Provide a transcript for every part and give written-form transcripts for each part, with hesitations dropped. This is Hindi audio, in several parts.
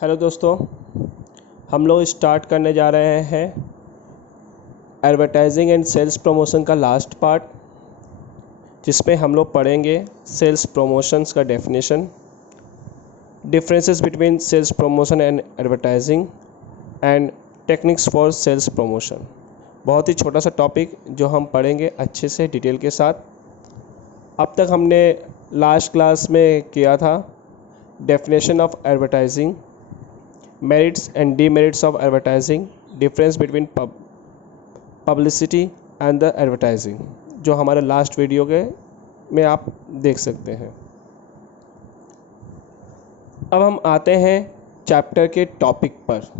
हेलो दोस्तों, हम लोग स्टार्ट करने जा रहे हैं एडवर्टाइजिंग एंड सेल्स प्रमोशन का लास्ट पार्ट, जिसमें हम लोग पढ़ेंगे सेल्स प्रमोशंस का definition, differences between sales promotion and advertising and techniques for sales promotion. बहुत ही छोटा सा टॉपिक जो हम पढ़ेंगे अच्छे से डिटेल के साथ। अब तक हमने लास्ट क्लास में किया था definition of advertising, merits and demerits of advertising, difference between publicity and the advertising, जो हमारे लास्ट वीडियो के में आप देख सकते हैं। अब हम आते हैं चैप्टर के टॉपिक पर।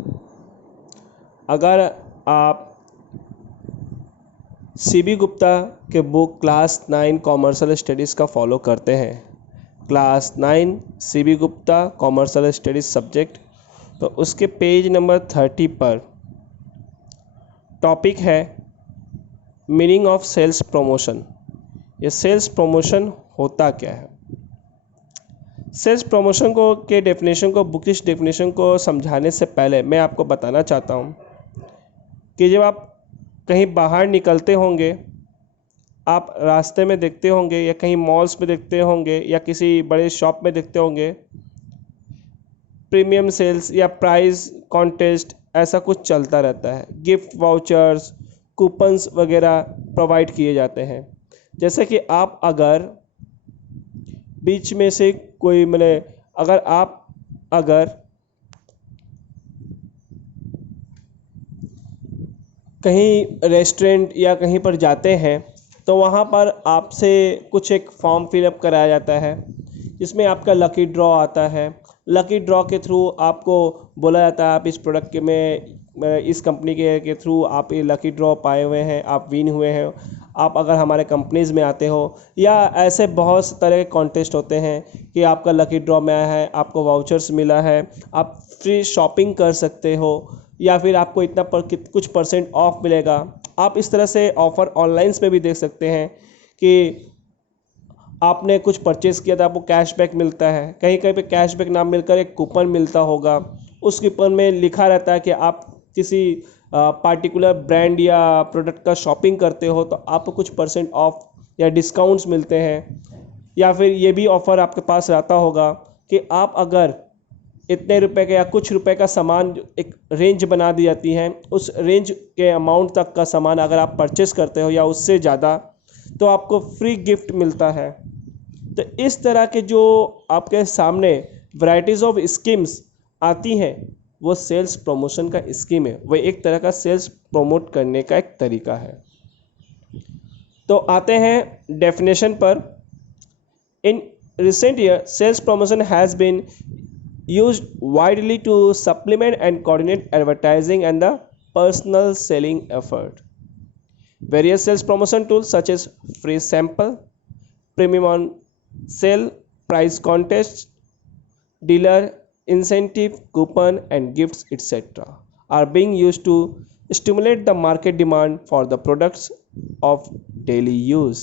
अगर आप CB गुप्ता के बुक क्लास 9 कॉमर्शियल स्टडीज़ का फॉलो करते हैं, class 9 CB Gupta commercial studies subject, तो उसके पेज नंबर 30 पर टॉपिक है मीनिंग ऑफ सेल्स प्रमोशन। ये सेल्स प्रमोशन होता क्या है? सेल्स प्रमोशन को के डेफिनेशन को, बुकिश डेफिनेशन को समझाने से पहले मैं आपको बताना चाहता हूँ कि जब आप कहीं बाहर निकलते होंगे, आप रास्ते में देखते होंगे या कहीं मॉल्स में देखते होंगे या किसी बड़े शॉप में देखते होंगे, प्रीमियम सेल्स या प्राइस कॉन्टेस्ट ऐसा कुछ चलता रहता है। गिफ्ट वाउचर्स, कूपन्स वगैरह प्रोवाइड किए जाते हैं। जैसे कि आप अगर बीच में से कोई अगर कहीं रेस्टोरेंट या कहीं पर जाते हैं तो वहाँ पर आपसे कुछ एक फॉर्म फिलअप कराया जाता है, जिसमें आपका लकी ड्रॉ आता है। लकी ड्रॉ के थ्रू आपको बोला जाता है आप इस प्रोडक्ट के में इस कंपनी के थ्रू आप ये लकी ड्रॉ पाए हुए हैं, आप विन हुए हैं, आप अगर हमारे कंपनीज़ में आते हो। या ऐसे बहुत से तरह के कॉन्टेस्ट होते हैं कि आपका लकी ड्रॉ में आया है, आपको वाउचर्स मिला है, आप फ्री शॉपिंग कर सकते हो, या फिर आपको इतना कुछ परसेंट ऑफ मिलेगा। आप इस तरह से ऑफ़र ऑनलाइंस में भी देख सकते हैं कि आपने कुछ परचेज़ किया था, आपको कैशबैक मिलता है। कहीं कहीं पे कैशबैक ना मिलकर एक कूपन मिलता होगा, उस कूपन में लिखा रहता है कि आप किसी पार्टिकुलर ब्रांड या प्रोडक्ट का शॉपिंग करते हो तो आपको कुछ परसेंट ऑफ या डिस्काउंट्स मिलते हैं। या फिर ये भी ऑफ़र आपके पास रहता होगा कि आप अगर इतने रुपए का या कुछ रुपए का सामान, एक रेंज बना दी जाती है, उस रेंज के अमाउंट तक का सामान अगर आप परचेज़ करते हो या उससे ज़्यादा, तो आपको फ्री गिफ्ट मिलता है। तो इस तरह के जो आपके सामने वैराइटीज़ ऑफ स्कीम्स आती हैं, वो सेल्स प्रमोशन का स्कीम है, वो एक तरह का सेल्स प्रमोट करने का एक तरीका है। तो आते हैं डेफिनेशन पर। In recent year sales promotion has been used widely to supplement and coordinate advertising and the personal selling effort. Various sales promotion tools such as free sample, premium on sale, price contests, dealer incentive, coupon and gifts, etc. are being used to stimulate the market demand for the products of daily use.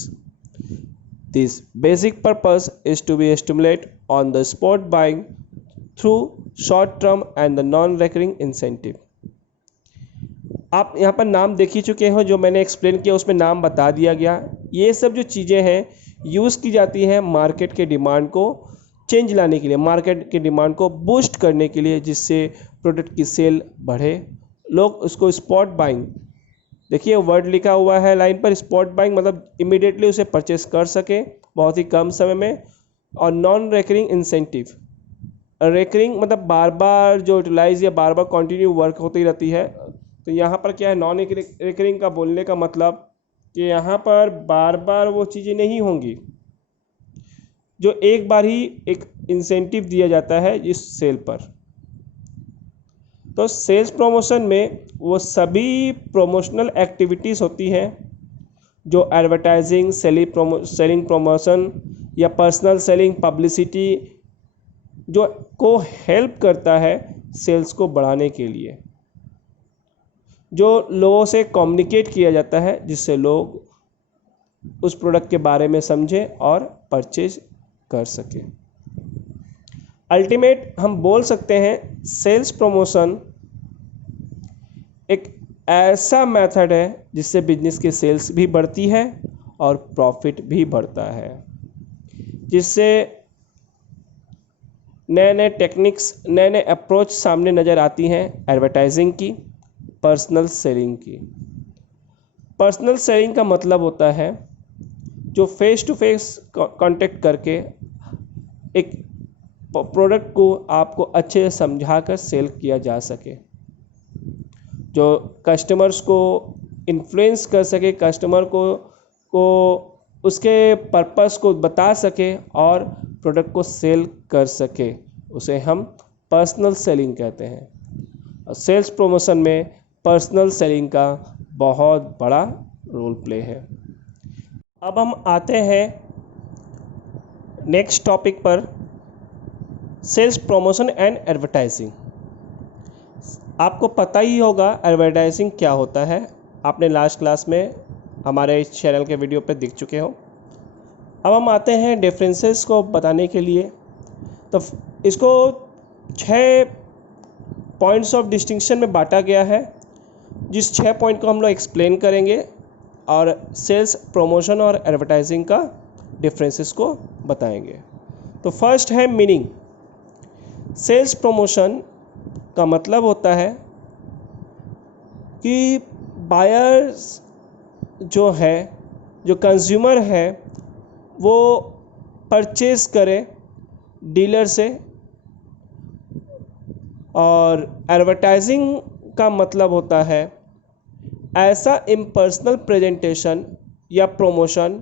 This basic purpose is to be stimulate on the spot buying through short term and the non-recurring incentive. आप यहाँ पर नाम देख ही चुके हो, जो मैंने एक्सप्लेन किया उसमें नाम बता दिया गया। ये सब जो चीज़ें हैं यूज़ की जाती हैं मार्केट के डिमांड को चेंज लाने के लिए, मार्केट के डिमांड को बूस्ट करने के लिए, जिससे प्रोडक्ट की सेल बढ़े। लोग उसको स्पॉट बाइंग, देखिए वर्ड लिखा हुआ है लाइन पर, स्पॉट बाइंग मतलब इमीडिएटली उसे परचेस कर सकें बहुत ही कम समय में। और नॉन रेकरिंग इंसेंटिव, रेकरिंग मतलब बार बार जो यूटिलाइज या बार बार कंटिन्यू वर्क होती रहती है। तो यहाँ पर क्या है, नॉन रेकरिंग का बोलने का मतलब कि यहाँ पर बार बार वो चीज़ें नहीं होंगी, जो एक बार ही एक इंसेंटिव दिया जाता है इस सेल पर। तो सेल्स प्रमोशन में वो सभी प्रमोशनल एक्टिविटीज़ होती हैं जो एडवर्टाइजिंग, सेलिंग प्रमोशन या पर्सनल सेलिंग, पब्लिसिटी, जो को हेल्प करता है सेल्स को बढ़ाने के लिए, जो लोगों से कम्युनिकेट किया जाता है, जिससे लोग उस प्रोडक्ट के बारे में समझें और परचेज कर सकें। अल्टीमेट हम बोल सकते हैं सेल्स प्रमोशन एक ऐसा मेथड है जिससे बिजनेस की सेल्स भी बढ़ती है और प्रॉफिट भी बढ़ता है, जिससे नए नए टेक्निक्स, नए नए अप्रोच सामने नज़र आती हैं एडवर्टाइजिंग की, पर्सनल सेलिंग की। पर्सनल सेलिंग का मतलब होता है जो फेस टू फेस कांटेक्ट करके एक प्रोडक्ट को आपको अच्छे से समझा कर सेल किया जा सके, जो कस्टमर्स को इन्फ्लुएंस कर सके, कस्टमर को उसके पर्पस को बता सके और प्रोडक्ट को सेल कर सके, उसे हम पर्सनल सेलिंग कहते हैं। और सेल्स प्रमोशन में पर्सनल सेलिंग का बहुत बड़ा रोल प्ले है। अब हम आते हैं नेक्स्ट टॉपिक पर, सेल्स प्रमोशन एंड एडवर्टाइजिंग। आपको पता ही होगा एडवर्टाइजिंग क्या होता है, आपने लास्ट क्लास में हमारे इस चैनल के वीडियो पे देख चुके हो। अब हम आते हैं डिफरेंसेस को बताने के लिए। तो इसको 6 पॉइंट्स ऑफ डिस्टिंक्शन में बांटा गया है, जिस 6 पॉइंट को हम लोग एक्सप्लेन करेंगे और सेल्स प्रमोशन और एडवर्टाइजिंग का डिफरेंसेस को बताएंगे। तो फर्स्ट है मीनिंग। सेल्स प्रमोशन का मतलब होता है कि बायर्स जो है, जो कंज्यूमर है, वो परचेज करे डीलर से। और एडवर्टाइजिंग का मतलब होता है ऐसा इम्पर्सनल प्रेजेंटेशन या प्रमोशन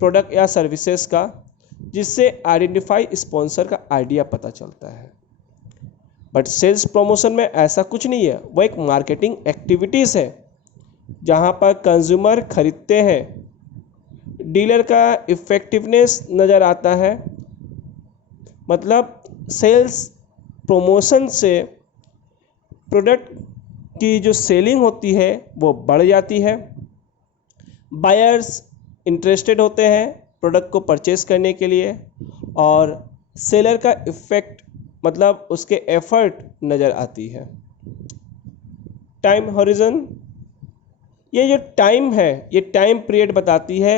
प्रोडक्ट या सर्विसेज का जिससे आइडेंटिफाई स्पॉन्सर का आइडिया पता चलता है। बट सेल्स प्रमोशन में ऐसा कुछ नहीं है, वो एक मार्केटिंग एक्टिविटीज़ है जहाँ पर कंज्यूमर खरीदते हैं, डीलर का इफ़ेक्टिवनेस नज़र आता है। मतलब सेल्स प्रमोशन से प्रोडक्ट की जो सेलिंग होती है वो बढ़ जाती है, बायर्स इंटरेस्टेड होते हैं प्रोडक्ट को परचेस करने के लिए, और सेलर का इफ़ेक्ट मतलब उसके एफर्ट नज़र आती है। टाइम हॉरिजन, ये जो टाइम है, ये टाइम पीरियड बताती है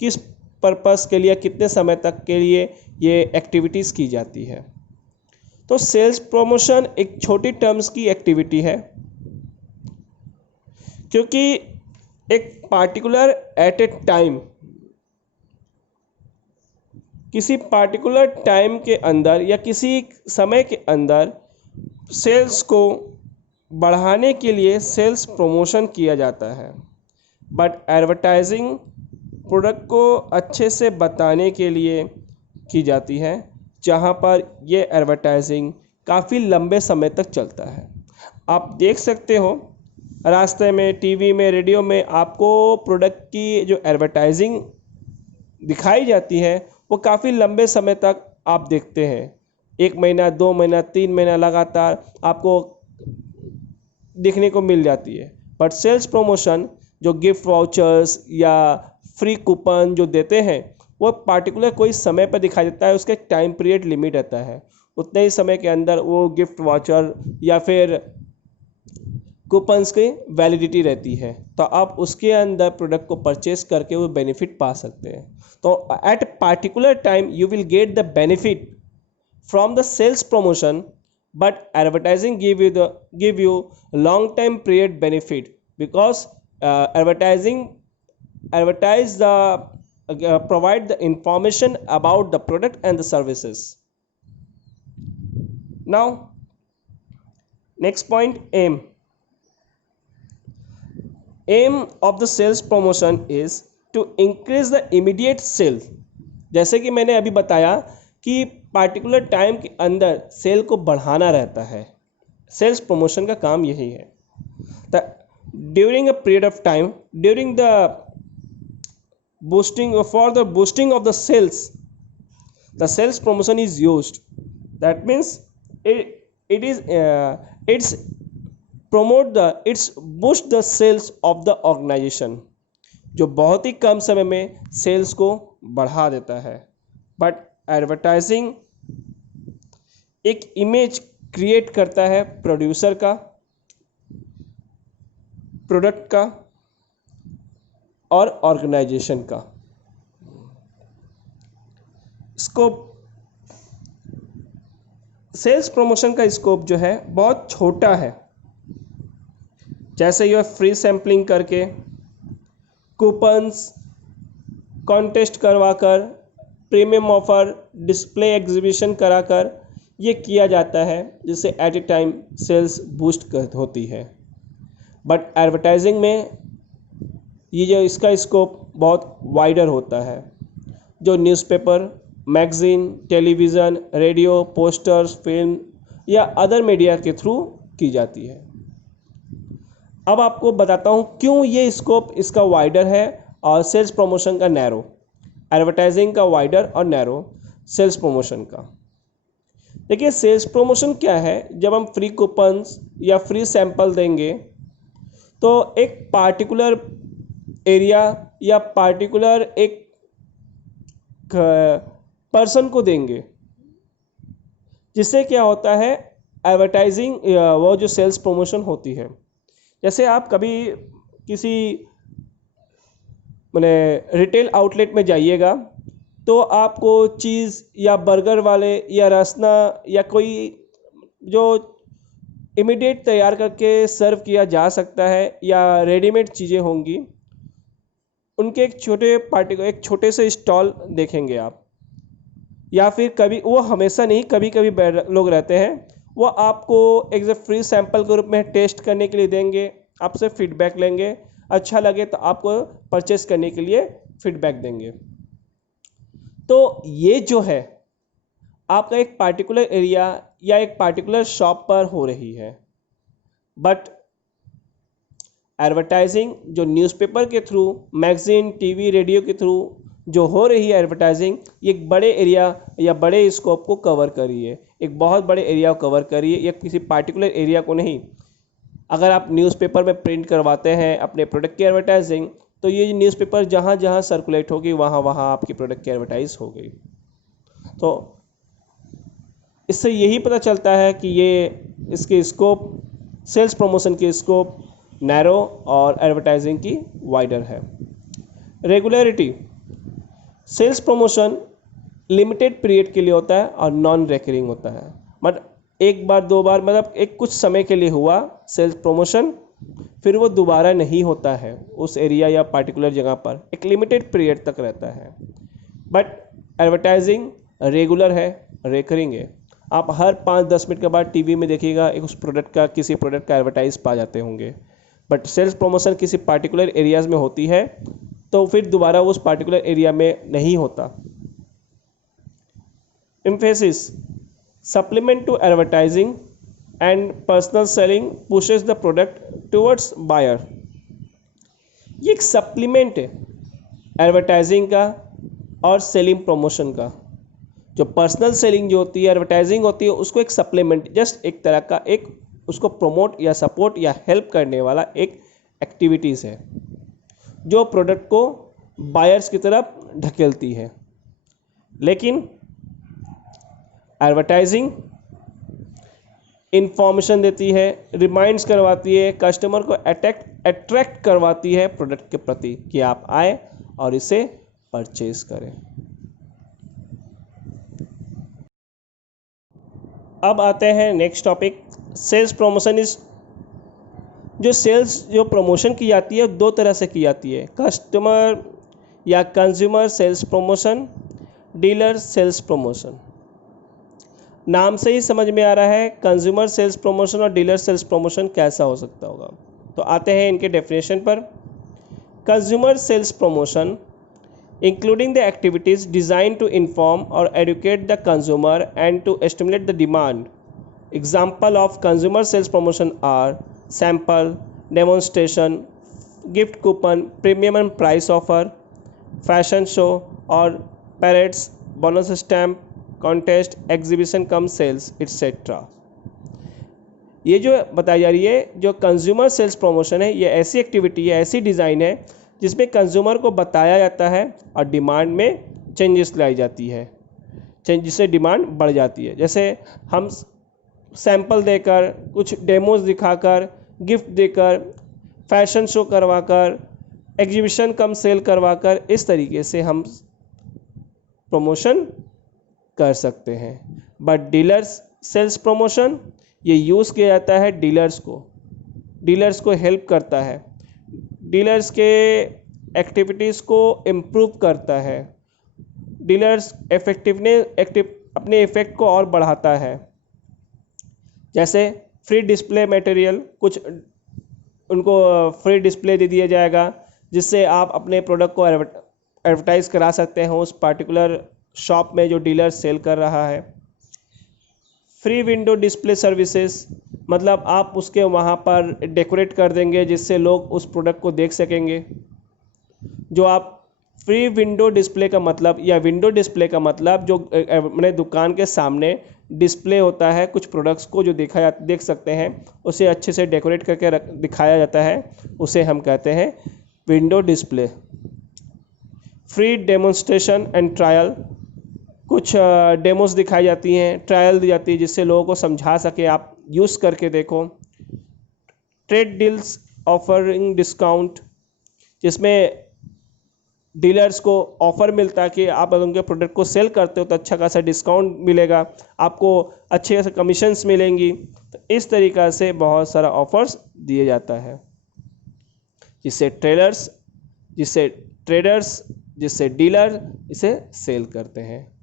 किस पर्पस के लिए, कितने समय तक के लिए ये एक्टिविटीज़ की जाती है। तो सेल्स प्रमोशन एक छोटी टर्म्स की एक्टिविटी है, क्योंकि एक पार्टिकुलर एट ए टाइम, किसी पार्टिकुलर टाइम के अंदर या किसी समय के अंदर सेल्स को बढ़ाने के लिए सेल्स प्रमोशन किया जाता है। बट एडवर्टाइजिंग प्रोडक्ट को अच्छे से बताने के लिए की जाती है, जहाँ पर ये एडवर्टाइजिंग काफ़ी लंबे समय तक चलता है। आप देख सकते हो रास्ते में, टीवी में, रेडियो में आपको प्रोडक्ट की जो एडवर्टाइजिंग दिखाई जाती है वो काफ़ी लंबे समय तक आप देखते हैं। 1 महीना, 2 महीना, 3 महीना लगातार आपको दिखने को मिल जाती है। बट सेल्स प्रमोशन जो गिफ्ट वाउचर्स या फ्री कूपन जो देते हैं वो पार्टिकुलर कोई समय पर दिखाई देता है, उसके टाइम पीरियड लिमिट रहता है, उतने ही समय के अंदर वो गिफ्ट वाउचर या फिर कूपन्स की वैलिडिटी रहती है, तो आप उसके अंदर प्रोडक्ट को परचेस करके वो बेनिफिट पा सकते हैं। तो at particular time you will get the benefit from the sales promotion, but advertising give you long time period benefit, because advertise the provide the information about the product and the services. Now next point, aim of the sales promotion is to increase the immediate sale। जैसे कि मैंने अभी बताया कि पार्टिकुलर टाइम के अंदर सेल को बढ़ाना रहता है, सेल्स प्रमोशन का काम यही है। During a period of time, during the boosting, for the boosting of the sales, the sales promotion is used. That means it's boost the sales of the organization, जो बहुत ही कम समय में सेल्स को बढ़ा देता है। बट एडवर्टाइजिंग एक इमेज क्रिएट करता है प्रोड्यूसर का, प्रोडक्ट का और ऑर्गेनाइजेशन का। स्कोप, सेल्स प्रमोशन का स्कोप जो है बहुत छोटा है। जैसे यह फ्री सैम्पलिंग करके, कूपन्स, कॉन्टेस्ट करवाकर, प्रीमियम ऑफर, डिस्प्ले एग्जीबिशन कराकर ये किया जाता है, जिससे at a time sales boost होती है। बट एडवर्टाइजिंग में ये जो इसका स्कोप बहुत वाइडर होता है, जो newspaper, magazine, television, radio, posters, film या अदर मीडिया के थ्रू की जाती है। अब आपको बताता हूँ क्यों ये स्कोप इसका वाइडर है और सेल्स प्रमोशन का नैरो। एडवर्टाइजिंग का वाइडर और नैरो, सेल्स प्रमोशन का। देखिए सेल्स प्रमोशन क्या है, जब हम फ्री कूपन्स या फ्री सैंपल देंगे तो एक पार्टिकुलर एरिया या पार्टिकुलर एक पर्सन को देंगे, जिससे क्या होता है एडवर्टाइजिंग वो जो सेल्स प्रमोशन होती है। जैसे आप कभी किसी मैंने रिटेल आउटलेट में जाइएगा तो आपको चीज़ या बर्गर वाले या रसना या कोई जो इमीडिएट तैयार करके सर्व किया जा सकता है या रेडीमेड चीज़ें होंगी, उनके एक छोटे से स्टॉल देखेंगे आप। या फिर कभी वो हमेशा नहीं, कभी कभी लोग रहते हैं, वो आपको एक फ्री सैंपल के रूप में टेस्ट करने के लिए देंगे, आपसे फीडबैक लेंगे, अच्छा लगे तो आपको परचेस करने के लिए फीडबैक देंगे। तो ये जो है आपका एक पार्टिकुलर एरिया या एक पार्टिकुलर शॉप पर हो रही है। बट एडवर्टाइजिंग जो न्यूज़पेपर के थ्रू, मैगज़ीन, टीवी, रेडियो के थ्रू जो हो रही है एडवर्टाइजिंग, ये एक बड़े एरिया या बड़े स्कोप को कवर कर रही है, एक बहुत बड़े एरिया को कवर कर रही है, या किसी पार्टिकुलर एरिया को नहीं। अगर आप न्यूज़पेपर में प्रिंट करवाते हैं अपने प्रोडक्ट की एडवर्टाइजिंग, तो ये न्यूज़पेपर जहाँ जहाँ सर्कुलेट होगी वहाँ वहाँ आपकी प्रोडक्ट की एडवर्टाइज हो गई। तो इससे यही पता चलता है कि ये इसके स्कोप, सेल्स प्रमोशन की स्कोप नैरो और एडवर्टाइजिंग की वाइडर है। Regularity, sales promotion limited period के लिए होता है और नॉन रेकरिंग होता है। मतलब एक बार दो बार, मतलब एक कुछ समय के लिए हुआ सेल्स प्रमोशन, फिर वो दोबारा नहीं होता है उस एरिया या पार्टिकुलर जगह पर, एक लिमिटेड पीरियड तक रहता है। बट एडवर्टाइजिंग रेगुलर है, रेकरिंग है। आप हर 5-10 मिनट के बाद टीवी में देखिएगा एक उस प्रोडक्ट का, किसी प्रोडक्ट का एडवर्टाइज पा जाते होंगे। बट सेल्स प्रमोशन किसी पार्टिकुलर एरियाज़ में होती है तो फिर दोबारा उस पार्टिकुलर एरिया में नहीं होता। Emphasis, supplement to advertising and personal selling pushes the product towards buyer. ये एक सप्लीमेंट है एडवर्टाइजिंग का और सेलिंग प्रमोशन का। जो पर्सनल सेलिंग जो होती है, एडवर्टाइजिंग होती है, उसको एक सप्लीमेंट, जस्ट एक तरह का एक उसको प्रमोट या सपोर्ट या हेल्प करने वाला एक एक्टिविटीज़ है जो प्रोडक्ट को बायर्स की तरफ ढकेलती है। लेकिन एडवर्टाइजिंग इंफॉर्मेशन देती है, रिमाइंड्स करवाती है, कस्टमर को अट्रैक्ट करवाती है प्रोडक्ट के प्रति कि आप आए और इसे परचेज करें। अब आते हैं next topic, sales promotion is. जो प्रमोशन की जाती है दो तरह से की जाती है, कस्टमर या consumer sales promotion, dealer sales promotion. नाम से ही समझ में आ रहा है कंज्यूमर सेल्स प्रमोशन और डीलर सेल्स प्रमोशन कैसा हो सकता होगा। तो आते हैं इनके डेफिनेशन पर। Consumer sales promotion including the activities designed to inform or educate the consumer and to stimulate the demand. Example of consumer sales promotion are sample, demonstration, gift coupon, premium and price offer, fashion show or parades, bonus stamp, contest, exhibition cum sales, etc. ये जो बताई जा रही है, जो कंज्यूमर सेल्स प्रमोशन है, ये ऐसी एक्टिविटी है, ऐसी डिज़ाइन है जिसमें कंज्यूमर को बताया जाता है और डिमांड में चेंजेस लाई जाती है जिससे डिमांड बढ़ जाती है। जैसे हम सैंपल देकर, कुछ डेमोज दिखाकर, गिफ्ट देकर, फैशन शो करवाकर, एग्जीबिशन कम सेल करवाकर, इस तरीके से हम प्रमोशन कर सकते हैं। बट डीलर्स सेल्स प्रमोशन, ये यूज़ किया जाता है डीलर्स को हेल्प करता है, डीलर्स के एक्टिविटीज़ को इम्प्रूव करता है, डीलर्स अपने इफ़ेक्ट को और बढ़ाता है। जैसे फ्री डिस्प्ले मटेरियल, कुछ उनको फ्री डिस्प्ले दे दिया जाएगा जिससे आप अपने प्रोडक्ट को एडवर्टाइज़ करा सकते हैं उस पार्टिकुलर शॉप में जो डीलर सेल कर रहा है। फ्री विंडो डिस्प्ले सर्विसेज, मतलब आप उसके वहाँ पर डेकोरेट कर देंगे जिससे लोग उस प्रोडक्ट को देख सकेंगे। जो आप फ्री विंडो डिस्प्ले का मतलब, या विंडो डिस्प्ले का मतलब जो अपने दुकान के सामने डिस्प्ले होता है कुछ प्रोडक्ट्स को जो देख सकते हैं, उसे अच्छे से डेकोरेट करके दिखाया जाता है, उसे हम कहते हैं window display. Free demonstration and trial, कुछ डेमोस दिखाई जाती हैं, ट्रायल दी जाती है जिससे लोगों को समझा सके, आप यूज़ करके देखो। ट्रेड डील्स ऑफरिंग डिस्काउंट, जिसमें डीलर्स को ऑफ़र मिलता है कि आप अगर उनके प्रोडक्ट को सेल करते हो तो अच्छा खासा डिस्काउंट मिलेगा, आपको अच्छे खासे कमीशंस मिलेंगी। तो इस तरीक़ा से बहुत सारा ऑफर्स दिए जाता है जिससे ट्रेडर्स जिससे डीलर इसे सेल करते हैं।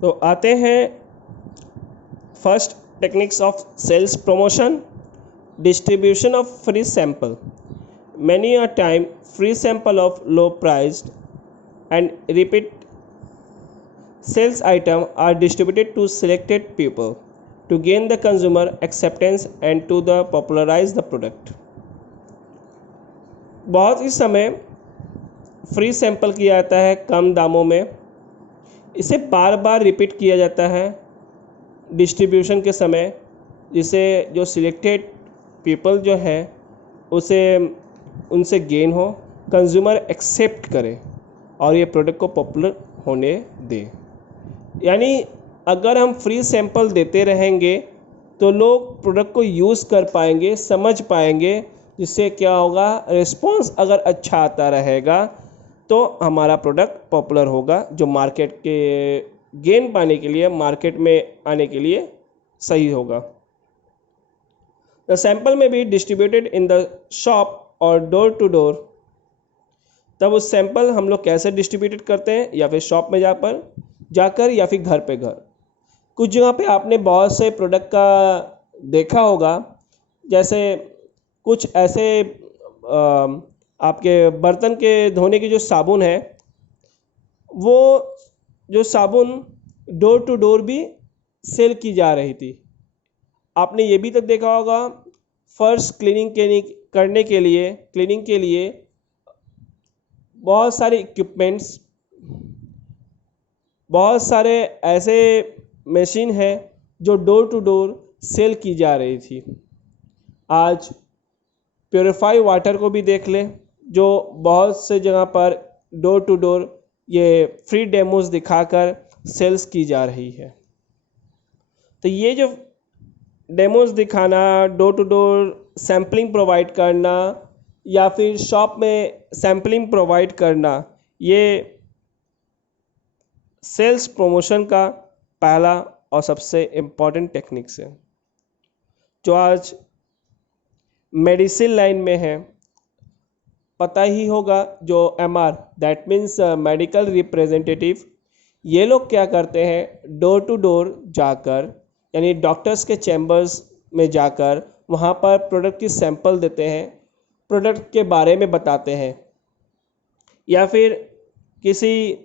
तो आते हैं first techniques of sales promotion, distribution of free sample. Many a time free sample of low priced and repeat sales item are distributed to selected people to gain the consumer acceptance and to the popularize the product। बहुत ही समय फ्री सैंपल किया जाता है कम दामों में, इसे बार बार रिपीट किया जाता है डिस्ट्रीब्यूशन के समय, जिससे जो सिलेक्टेड पीपल जो है उनसे गेन हो, कंज्यूमर एक्सेप्ट करे और ये प्रोडक्ट को पॉपुलर होने दे। यानी अगर हम फ्री सैंपल देते रहेंगे तो लोग प्रोडक्ट को यूज़ कर पाएंगे, समझ पाएंगे, जिससे क्या होगा, रिस्पॉन्स अगर अच्छा आता रहेगा तो हमारा प्रोडक्ट पॉपुलर होगा, जो मार्केट के गेन पाने के लिए, मार्केट में आने के लिए सही होगा। द सैंपल में be distributed in the shop और डोर टू डोर। तब उस सैंपल हम लोग कैसे डिस्ट्रीब्यूटेड करते हैं, या फिर शॉप में जाकर या फिर घर पे घर। कुछ जगह पे आपने बहुत से प्रोडक्ट का देखा होगा, जैसे कुछ ऐसे आपके बर्तन के धोने की जो साबुन है, वो जो साबुन डोर टू डोर भी सेल की जा रही थी। आपने ये भी तो देखा होगा, फर्श क्लीनिंग के लिए बहुत सारे इक्विपमेंट्स, बहुत सारे ऐसे मशीन हैं जो डोर टू डोर सेल की जा रही थी। आज प्योरीफाई वाटर को भी देख लें, जो बहुत से जगह पर डोर टू डोर ये फ्री डेमोज दिखाकर सेल्स की जा रही है। तो ये जो डेमोज दिखाना, door to door sampling provide करना, या फिर शॉप में सैम्पलिंग प्रोवाइड करना, ये सेल्स प्रमोशन का पहला और सबसे इम्पॉर्टेंट टेक्निक्स है, जो आज मेडिसिन लाइन में है। पता ही होगा, जो MR that means medical representative, ये लोग क्या करते हैं, डोर टू डोर जाकर, यानी डॉक्टर्स के चैम्बर्स में जाकर वहाँ पर प्रोडक्ट की सैंपल देते हैं, प्रोडक्ट के बारे में बताते हैं, या फिर किसी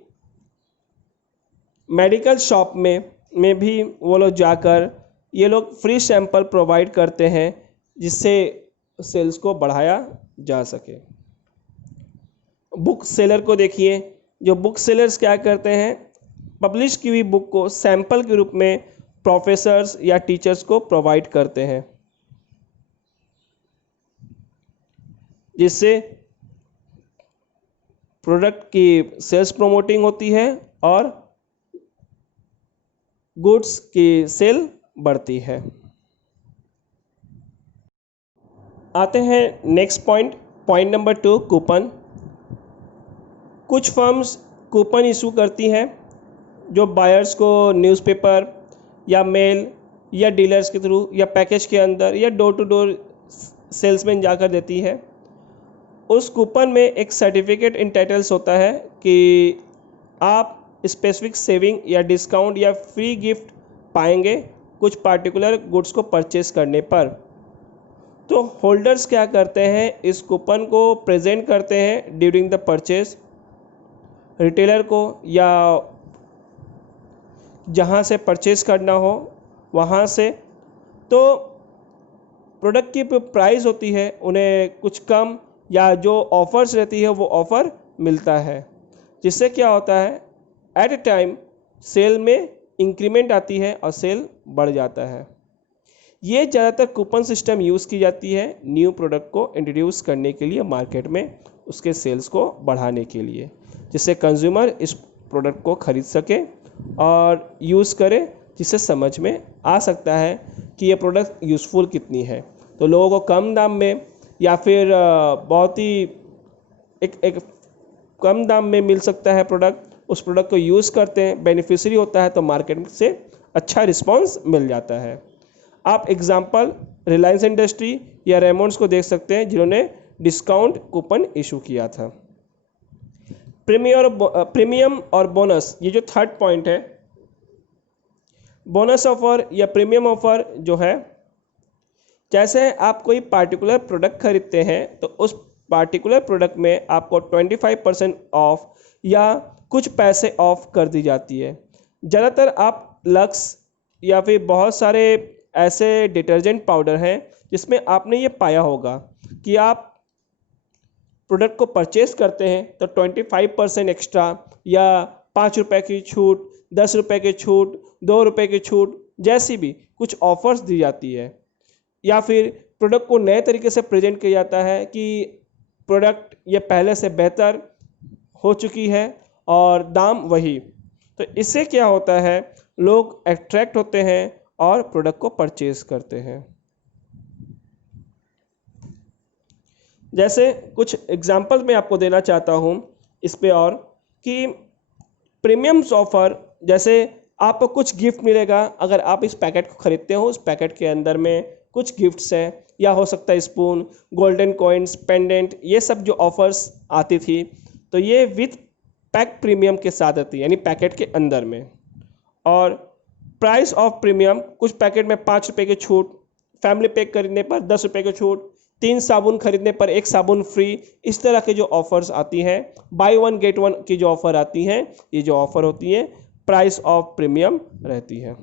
मेडिकल शॉप में भी वो लोग जाकर ये लोग फ्री सैंपल प्रोवाइड करते हैं, जिससे सेल्स को बढ़ाया जा सके। बुक सेलर को देखिए, जो बुक सेलर्स क्या करते हैं, पब्लिश की हुई बुक को सैंपल के रूप में प्रोफेसर्स या टीचर्स को प्रोवाइड करते हैं, जिससे प्रोडक्ट की सेल्स प्रमोटिंग होती है और गुड्स की सेल बढ़ती है। आते हैं next point, point number 2, coupon. कुछ फर्म्स कूपन इशू करती हैं जो बायर्स को न्यूज़पेपर या मेल या डीलर्स के थ्रू या पैकेज के अंदर या डोर टू डोर सेल्समैन जाकर देती है। उस कूपन में एक सर्टिफिकेट इंटाइटल्स होता है कि आप स्पेसिफिक सेविंग या डिस्काउंट या फ्री गिफ्ट पाएंगे कुछ पार्टिकुलर गुड्स को परचेस करने पर। तो होल्डर्स क्या करते हैं, इस कूपन को प्रेजेंट करते हैं ड्यूरिंग द परचेस रिटेलर को या जहाँ से परचेस करना हो वहाँ से। तो प्रोडक्ट की प्राइस होती है उन्हें कुछ कम या जो ऑफ़र्स रहती है वो ऑफ़र मिलता है, जिससे क्या होता है एट ए टाइम सेल में इंक्रीमेंट आती है और सेल बढ़ जाता है। ये ज़्यादातर कूपन सिस्टम यूज़ की जाती है न्यू प्रोडक्ट को इंट्रोड्यूस करने के लिए मार्केट में, उसके सेल्स को बढ़ाने के लिए, जिससे कंज्यूमर इस प्रोडक्ट को ख़रीद सके और यूज़ करे, जिससे समझ में आ सकता है कि ये प्रोडक्ट यूज़फुल कितनी है। तो लोगों को कम दाम में या फिर बहुत ही एक कम दाम में मिल सकता है प्रोडक्ट, उस प्रोडक्ट को यूज़ करते हैं, बेनिफिशियरी होता है तो मार्केट से अच्छा रिस्पांस मिल जाता है। आप एग्जांपल रिलायंस इंडस्ट्री या रेमंड्स को देख सकते हैं जिन्होंने डिस्काउंट कूपन इशू किया था। प्रीमियम और बोनस, ये जो थर्ड पॉइंट है, बोनस ऑफ़र या प्रीमियम ऑफ़र जो है, जैसे आप कोई पार्टिकुलर प्रोडक्ट खरीदते हैं तो उस पार्टिकुलर प्रोडक्ट में आपको 25% ऑफ या कुछ पैसे ऑफ कर दी जाती है। ज़्यादातर आप लक्स या फिर बहुत सारे ऐसे डिटर्जेंट पाउडर हैं जिसमें आपने ये पाया होगा कि आप प्रोडक्ट को परचेस करते हैं तो 25% एक्स्ट्रा या 5 रुपये की छूट, 10 रुपये की छूट, 2 रुपये की छूट, जैसी भी कुछ ऑफ़र्स दी जाती है। या फिर प्रोडक्ट को नए तरीके से प्रेजेंट किया जाता है कि प्रोडक्ट ये पहले से बेहतर हो चुकी है और दाम वही। तो इससे क्या होता है, लोग अट्रैक्ट होते हैं और प्रोडक्ट को परचेज करते हैं। जैसे कुछ एग्जांपल मैं आपको देना चाहता हूँ इस पे, और कि प्रीमियम्स ऑफ़र, जैसे आपको कुछ गिफ्ट मिलेगा अगर आप इस पैकेट को ख़रीदते हो। उस पैकेट के अंदर में कुछ गिफ्ट्स हैं, या हो सकता है स्पून, गोल्डन कॉइन्स, पेंडेंट, ये सब जो ऑफ़र्स आती थी तो ये विथ पैक प्रीमियम के साथ आती है, यानी पैकेट के अंदर में। और प्राइस ऑफ प्रीमियम, कुछ पैकेट में 5 रुपये की छूट, फैमिली पैक खरीदने पर 10 रुपये की छूट, 3 साबुन खरीदने पर 1 साबुन फ्री, इस तरह के जो ऑफ़र्स आती हैं, बाय 1 गेट 1 की जो ऑफ़र आती हैं, ये जो ऑफ़र होती हैं प्राइस ऑफ प्रीमियम रहती है।